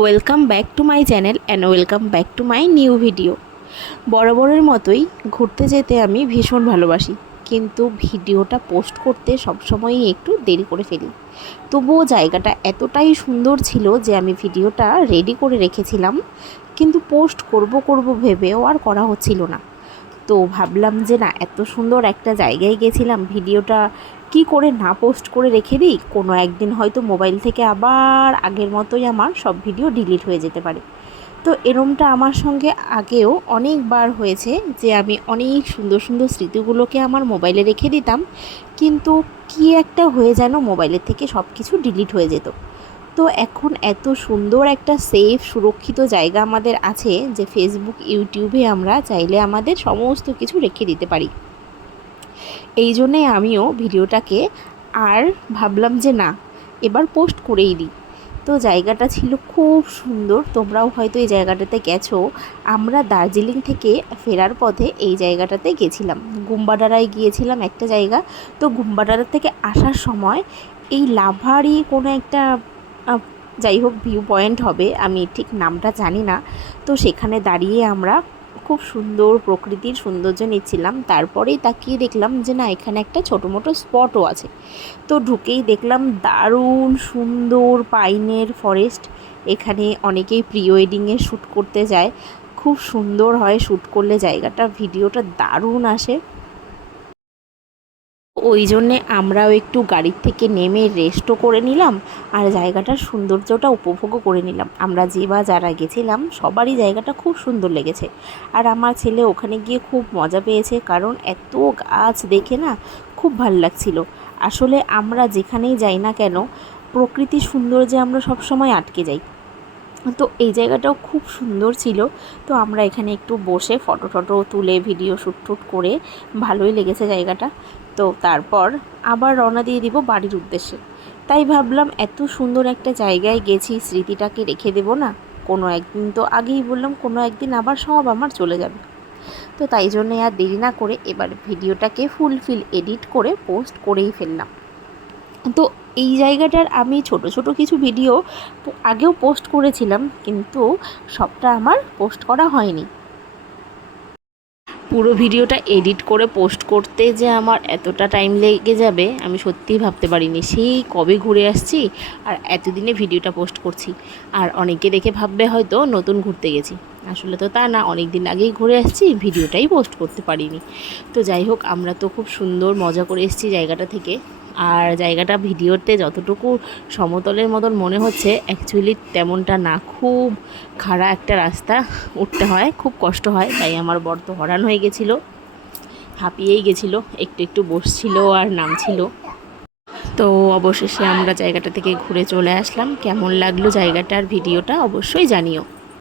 Welcome back to my channel and welcome back to my new video. বরাবরের মতোই ঘুরতে যেতে আমি ভীষণ ভালোবাসি, কিন্তু ভিডিওটা পোস্ট করতে সবসময়ই একটু দেরি করে ফেলি। তবুও জায়গাটা এতটাই সুন্দর ছিল যে আমি ভিডিওটা রেডি করে রেখেছিলাম, কিন্তু পোস্ট করব ভেবেও আর করা হচ্ছিল না। তো ভাবলাম যে না, এত সুন্দর একটা জায়গায় গেছিলাম, ভিডিওটা কি করে না পোস্ট করে রেখে দিই। কোনো একদিন হয়তো মোবাইল থেকে আবার আগের মতোই আমার সব ভিডিও ডিলিট হয়ে যেতে পারে। তো এরমটা আমার সঙ্গে আগেও অনেকবার হয়েছে যে আমি অনেক সুন্দর সুন্দর স্মৃতিগুলোকে আমার মোবাইলে রেখে দিতাম, কিন্তু কি একটা হয়ে যেন মোবাইলের থেকে সব কিছু ডিলিট হয়ে যেত। তো এখন এত সুন্দর একটা সেফ সুরক্ষিত জায়গা আমাদের আছে যে ফেসবুক ইউটিউবে আমরা চাইলে আমাদের সমস্ত কিছু রেখে দিতে পারি। এই জন্যে আমিও ভিডিওটাকে আর ভাবলাম যে না, এবার পোস্ট করেই দিই। তো জায়গাটা ছিল খুব সুন্দর, তোমরাও হয়তো এই জায়গাটাতে গেছো। আমরা দার্জিলিং থেকে ফেরার পথে এই জায়গাটাতে গেছিলাম, গুম্বাডারায় গিয়েছিলাম একটা জায়গা। তো গুম্বাডারা থেকে আসার সময় এই লাভারই কোনো একটা যাই হোক ভিউ পয়েন্ট হবে, আমি ঠিক নামটা জানি না। তো সেখানে দাঁড়িয়ে আমরা খুব সুন্দর প্রকৃতির সৌন্দর্য নিচ্ছিলাম। তারপরেই তাকিয়ে দেখলাম যে না, এখানে একটা ছোটো মোটো স্পটও আছে। তো ঢুকেই দেখলাম দারুণ সুন্দর পাইনের ফরেস্ট। এখানে অনেকেই প্রি ওয়েডিংয়ে শ্যুট করতে যায়, খুব সুন্দর হয় শ্যুট করলে জায়গাটা, ভিডিওটা দারুণ আসে। ওই জন্যে আমরাও একটু গাড়ির থেকে নেমে রেস্টও করে নিলাম আর জায়গাটার সৌন্দর্যটা উপভোগও করে নিলাম। আমরা যারা গেছিলাম সবারই জায়গাটা খুব সুন্দর লেগেছে। আর আমার ছেলে ওখানে গিয়ে খুব মজা পেয়েছে, কারণ এত গাছ দেখে না খুব ভালো লাগছিল। আসলে আমরা যেখানেই যাই না কেন, প্রকৃতির সৌন্দর্যে আমরা সবসময় আটকে যাই। তো এই জায়গাটাও খুব সুন্দর ছিল। তো আমরা এখানে একটু বসে ফটো তুলে ভিডিও শ্যুট করে ভালোই লেগেছে জায়গাটা। তো তারপর আবার রওনা দিয়ে দিব বাড়ির উদ্দেশ্যে। তাই ভাবলাম এত সুন্দর একটা জায়গায় গেছি, স্মৃতিটাকে রেখে দেব না। কোনো একদিন, তো আগেই বললাম, কোনো একদিন আবার সব আমার চলে যাবে। তো তাই জন্যে আর দেরি না করে এবার ভিডিওটাকে ফুলফিল এডিট করে পোস্ট করেই ফেললাম। তো এই জায়গাটার আমি ছোট কিছু ভিডিও আগেও পোস্ট করেছিলাম, কিন্তু সবটা আমার পোস্ট করা হয়নি। পুরো ভিডিওটা এডিট করে পোস্ট করতে যে আমার এতটা টাইম লেগে যাবে আমি সত্যিই ভাবতে পারিনি। সেই কবে ঘুরে আসছি আর এতদিনে ভিডিওটা পোস্ট করছি। আর অনেকে দেখে ভাববে হয়তো নতুন ঘুরতে গেছি, আসলে তো তা না, অনেক দিন আগেই ঘুরে আসছি, ভিডিওটাই পোস্ট করতে পারিনি। তো যাই হোক, আমরা তো খুব সুন্দর মজা করে এসেছি জায়গাটা থেকে। আর জায়গাটা ভিডিওতে যতটুকু সমতলের মতন মনে হচ্ছে, অ্যাকচুয়ালি তেমনটা না, খুব খাড়া একটা রাস্তা উঠতে হয়, খুব কষ্ট হয়। তাই আমার বর তো হরান হয়ে গেছিলো, হাঁপিয়েই গেছিলো, একটু বসছিল আর নামছিল। তো অবশেষে আমরা জায়গাটা থেকে ঘুরে চলে আসলাম। কেমন লাগলো জায়গাটার ভিডিওটা অবশ্যই জানিও।